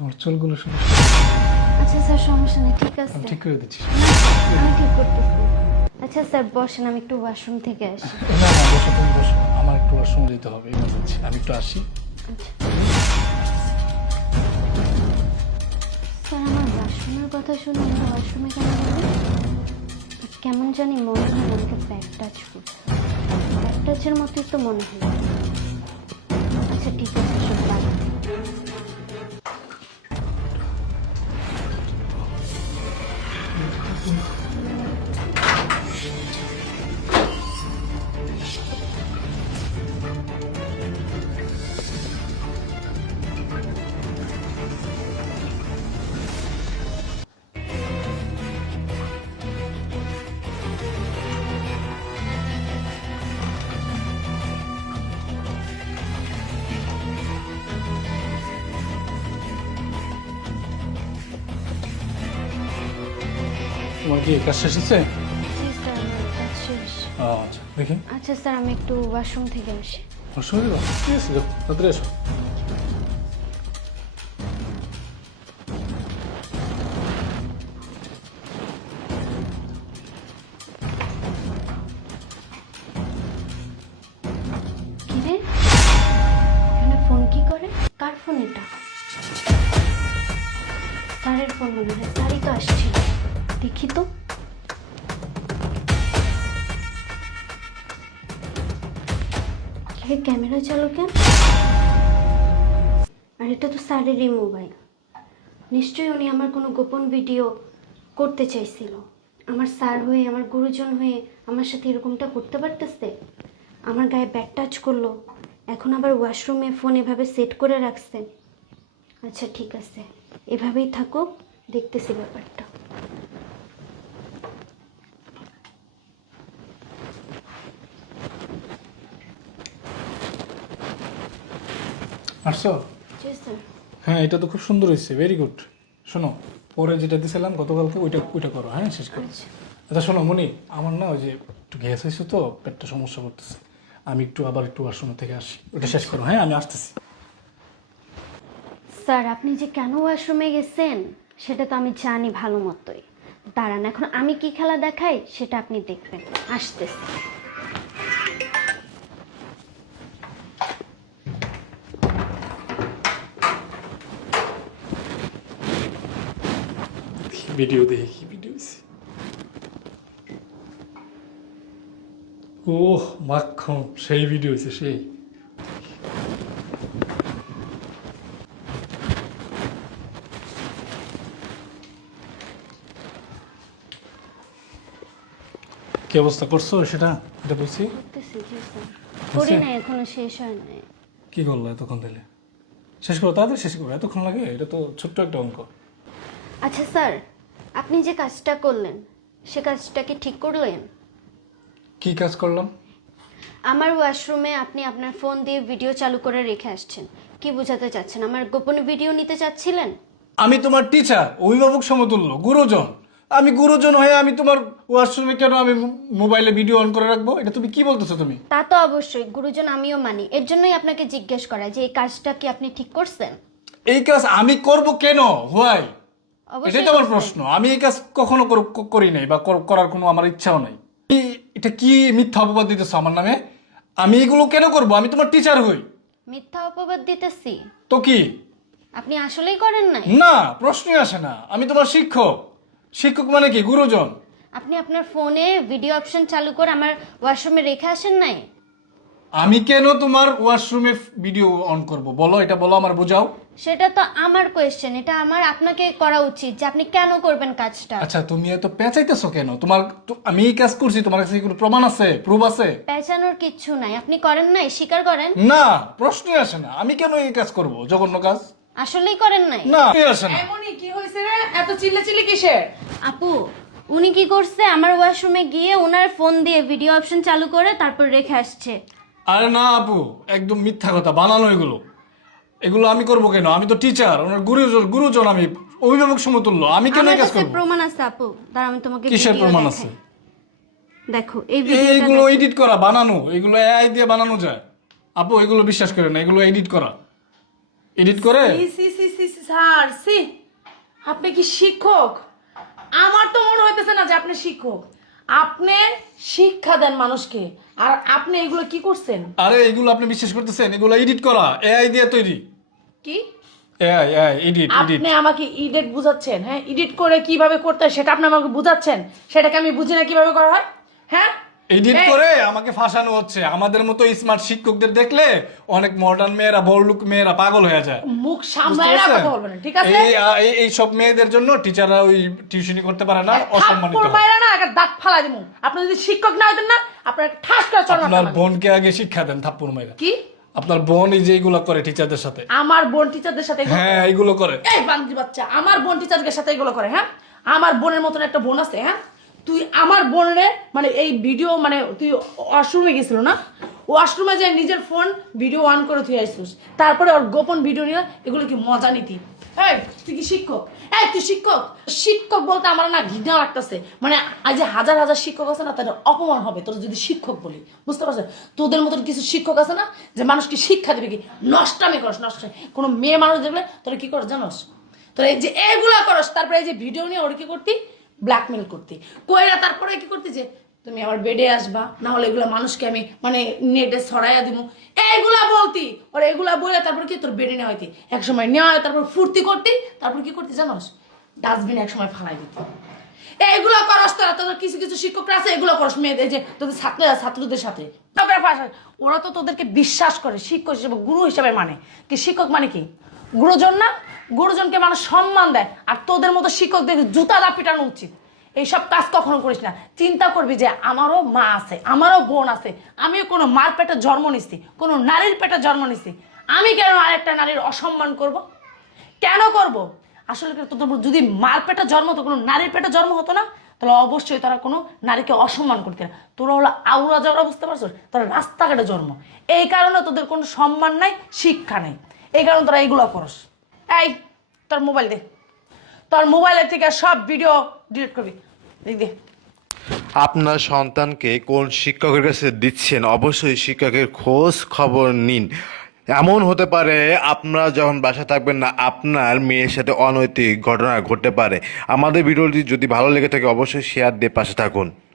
তোমার চুলগুলো সমস্যা আচ্ছা স্যার সমস্যা নেই ঠিক আছে আমি ঠিক করে দিচ্ছি আমি ঠিক করতেছি আচ্ছা স্যার বসেন আমি একটু ওয়াশরুম থেকে আসি না না বসো তুমি বসো আমার একটু ওয়াশরুম যেতে হবে ইমার্জেন্সি আমি একটু আসি আচ্ছা। স্যার আমার ওয়াশরুমের কথা শুনে আমি ওয়াশরুমে কেন গেলেন আচ্ছা, কেমন জানি মনে হয় আমাকে ব্যাগ টাচ করছে ব্যাগ টাচের মতোই তো মনে হয় আচ্ছা ঠিক আছে সব কি কাজ শেষ হচ্ছে আচ্ছা দেখি আচ্ছা স্যার আমি একটু ওয়াশরুম থেকে আসি অসুবিধা নেই, ঠিক আছে যাও তাড়াতাড়ি এসো কি রে ফোন কি করে কার ফোন এটা স্যারের ফোন মনে হয় স্যারই তো আসছিল দেখি তো ক্যামেরা চালু কেন আর এটা তো স্যারেরই মোবাইল নিশ্চয়ই উনি আমার কোনো গোপন ভিডিও করতে চাইছিল আমার স্যার হয়ে আমার গুরুজন হয়ে আমার সাথে এরকমটা করতে পারতেছে আমার গায়ে ব্যাট টাচ করলো এখন আবার ওয়াশরুমে ফোন এভাবে সেট করে রাখছে আচ্ছা ঠিক আছে এভাবেই থাকুক দেখতেছি ব্যাপারটা আসছো হ্যাঁ এটা তো খুব সুন্দর হয়েছে ভেরি গুড শোনো পরে যেটা দিয়েছিলাম গতকালকে ওইটা ওইটা করো হ্যাঁ শেষ আচ্ছা।, আচ্ছা শোনো মনি আমার না ওই যে একটু গ্যাস হয়েছে তো পেটটা সমস্যা করতেছে আমি একটু আবার একটু ওয়াশরুম থেকে আসি ওটা শেষ করো হ্যাঁ আমি আসতেছি স্যার আপনি যে কেন ওয়াশরুমে গেছেন সেটা তো আমি জানি ভালো মতোই দাঁড়ান এখন আমি কি খেলা দেখাই সেটা আপনি দেখবেন আসতেছি ভিডিও দেখে কি ভিডিও ও মাখন সেই ভিডিও হয়েছে সেই কি অবস্থা করছো সেটা এটা বলছি শেষ কি করলো এতক্ষণ দিলে শেষ করো তাড়াতাড়ি শেষ করো এতক্ষণ লাগে এটা তো ছোট্ট একটা অঙ্ক আচ্ছা স্যার আপনি যে কাজটা করলেন সে কাজটা কি ঠিক করলেন কি কাজ করলাম আমার ওয়াশরুমে আপনি আপনার ফোন দিয়ে ভিডিও চালু করে রেখে আসছেন কি বোঝাতে চাচ্ছেন আমার গোপনে ভিডিও নিতে চাচ্ছিলেন আমি তোমার টিচার অভিভাবক সমতুল্য গুরুজন আমি গুরুজন হয়ে আমি তোমার ওয়াশরুমে কেন আমি মোবাইলে ভিডিও অন করে রাখবো এটা তুমি কি বলতেছো তুমি তা তো অবশ্যই গুরুজন আমিও মানি এর জন্যই আপনাকে জিজ্ঞেস করা যে এই কাজটা কি আপনি ঠিক করছেন এই কাজ আমি করব কেন হোয়াই এটাই তো আমার প্রশ্ন আমি এই কাজ কখনো করি নাই বা করার কোনো আমার ইচ্ছাও নাই এটা কি মিথ্যা অপবাদ দিতেছ আমার নামে আমি এগুলো কেন করব আমি তোমার টিচার হই মিথ্যা অপবাদ দিতেছি তো কি আপনি আসলেই করেন নাই না প্রশ্নই আসে না আমি তোমার শিক্ষক শিক্ষক মানে কি গুরুজন আপনি আপনার ফোনে ভিডিও অপশন চালু করে আমার ওয়াশরুমে রেখে আসেন নাই আমি কেন তোমার ওয়াশরুমে ভিডিও অন করব বলো এটা বলো আমার বোঝাও সেটা তো আমার কোয়েশ্চেন এটা আমার আপনাকে করা উচিত যে আপনি কেন করবেন কাজটা আচ্ছা তুমি এত পেঁচাইতেছো কেন তোমার আমি এই কাজ করছি তোমার কাছে কোনো প্রমাণ আছে প্রুফ আছে পেঁচানোর কিছু নাই আপনি করেন নাই স্বীকার করেন না প্রশ্নই আসে না আমি কেন এই কাজ করব জঘন্য কাজ আসলেই করেন নাই না প্রশ্নই আসে না এমনই কি হইছে রে এত চিল্লাচিল্লি কিসের আপু উনি কি করছে আমার ওয়াশরুমে গিয়ে ওনার ফোন দিয়ে ভিডিও অপশন চালু করে তারপর রেখে আসছে আরে না আপু একদম মিথ্যা কথা বানানো এগুলো এগুলো আমি করবো কেন আমি তো টিচার ওনার গুরুজন গুরুজন আমি অভিভাবক সমতুল্য আমি কেন কাজ করব প্রমাণ আছে আপু তার আমি তোমাকে কিসের প্রমাণ আছে দেখো এই ভিডিওটা এগুলো এডিট করা বানানো এগুলো এআই দিয়ে বানানো যায় আপু এগুলো বিশ্বাস করেন না এগুলো এডিট করা এডিট করে সি সি সি সি স্যার সি আপনি কি শিক্ষক আমার তো মনে হইতেছে না যে আপনি শিক্ষক আপনি শিক্ষা দেন মানুষকে আর আপনি এগুলো কি করছেন আরে এগুলো আপনি বিশ্বাস করতেছেন এগুলো এডিট করা এআই দিয়ে তৈরি কি এআই এআই এডিট এডিট আপনি আমাকে এডিট বুঝাচ্ছেন হ্যাঁ এডিট করে কিভাবে করতে হয় সেটা আপনি আমাকে বুঝাচ্ছেন সেটাকে আমি বুঝি না কিভাবে করা হয় হ্যাঁ এডিট করে আমাকে ফাঁসানো হচ্ছে আমাদের মতো স্মার্ট শিক্ষকদের দেখলে অনেক মডার্ন মেয়েরা বড়লুক মেয়েরা পাগল হয়ে যায় মুখ সামলায় কথা বলবেন ঠিক আছে এই এই সব মেয়েদের জন্য টিচাররা ওই টিউশনি করতে পারে না হ্যাঁ, অসম্মানিত হয় পারে না একটা দাঁত ফালা দিমু আপনি যদি শিক্ষক না হতেন না আপনার ঠাস করে চড়ানো আপনার বোনকে আগে শিক্ষা দেন থাপ্পড় মাইরা কি আপনার বোন এই যে এগুলো করে টিচারদের সাথে আমার বোন টিচারদের সাথে হ্যাঁ এগুলো করে এই বান্দি বাচ্চা আমার বোন টিচারদের সাথে এগুলো করে হ্যাঁ আমার বোনের মতন একটা বোন আছে হ্যাঁ তুই আমার বোনরে মানে এই ভিডিও মানে তুই ওয়াশরুমে গেছিল না ওয়াশরুমে যে নিজের ফোন ভিডিও অন করে তুই আসছিস তারপরে ওর গোপন ভিডিও নিয়ে এগুলো কি মজা নিতি এই তুই কি শিক্ষক এই তুই শিক্ষক শিক্ষক বলতে আমার না ঘৃণা লাগতেছে মানে আজ হাজার হাজার শিক্ষক আছে না তাদের অপমান হবে তোরা যদি শিক্ষক বলি বুঝতে পারছো তোদের মতন কিছু শিক্ষক আছে না যে মানুষকে শিক্ষা দেবে কি নষ্টামি করস নষ্ট কোনো মেয়ে মানুষ দেখলে তোরা কি করস জানোস তোরা এই যে এগুলা করস তারপরে এই যে ভিডিও নিয়ে ওর কি করতি ব্ল্যাকমেল করতে কইরা তারপরে কি করতে যে তুমি আমার বেডে আসবা না হলে এগুলো মানুষকে আমি মানে নেটে ছড়াইয়া দিব এইগুলা বলতি ওর এগুলা বলে তারপর কি তোর বেডে নেওয়া হইতি সময় নেওয়া হয় তারপর ফুর্তি করতি তারপর কি করতে জানো ডাস্টবিন এক সময় ফালাই দিত এইগুলো করস তোরা তোদের কিছু কিছু শিক্ষকরা আছে এগুলো করস মেয়েদের যে তোদের ছাত্র ছাত্রদের সাথে ওরা তো তোদেরকে বিশ্বাস করে শিক্ষক হিসেবে গুরু হিসেবে মানে কি শিক্ষক মানে কি গুরুজন না গুরুজনকে মানুষ সম্মান দেয় আর তোদের মতো শিক্ষকদের জুতা দা পিটানো উচিত এইসব কাজ কখনো করিস না চিন্তা করবি যে আমারও মা আছে আমারও বোন আছে আমিও কোনো মার পেটে জন্ম নিচ্ছি কোনো নারীর পেটে জন্ম নিচ্ছি আমি কেন আরেকটা নারীর অসম্মান করব। কেন করব। আসলে তোদের যদি মার পেটে জন্ম হতো কোনো নারীর পেটে জন্ম হতো না তাহলে অবশ্যই তারা কোনো নারীকে অসম্মান করতে না তোরা হলো আউরা যাওয়া বুঝতে পারছো তোরা রাস্তাঘাটে জন্ম এই কারণে তোদের কোনো সম্মান নাই শিক্ষা নেই এই কারণে তোরা এইগুলো করস এই তোর মোবাইল দে তোর মোবাইলের থেকে সব ভিডিও ডিলিট করবি দেখ দে আপনার সন্তানকে কোন শিক্ষকের কাছে দিচ্ছেন অবশ্যই শিক্ষকের খোঁজ খবর নিন এমন হতে পারে আপনারা যখন বাসা থাকবেন না আপনার মেয়ের সাথে অনৈতিক ঘটনা ঘটতে পারে আমাদের ভিডিওটি যদি ভালো লেগে থাকে অবশ্যই শেয়ার দিয়ে পাশে থাকুন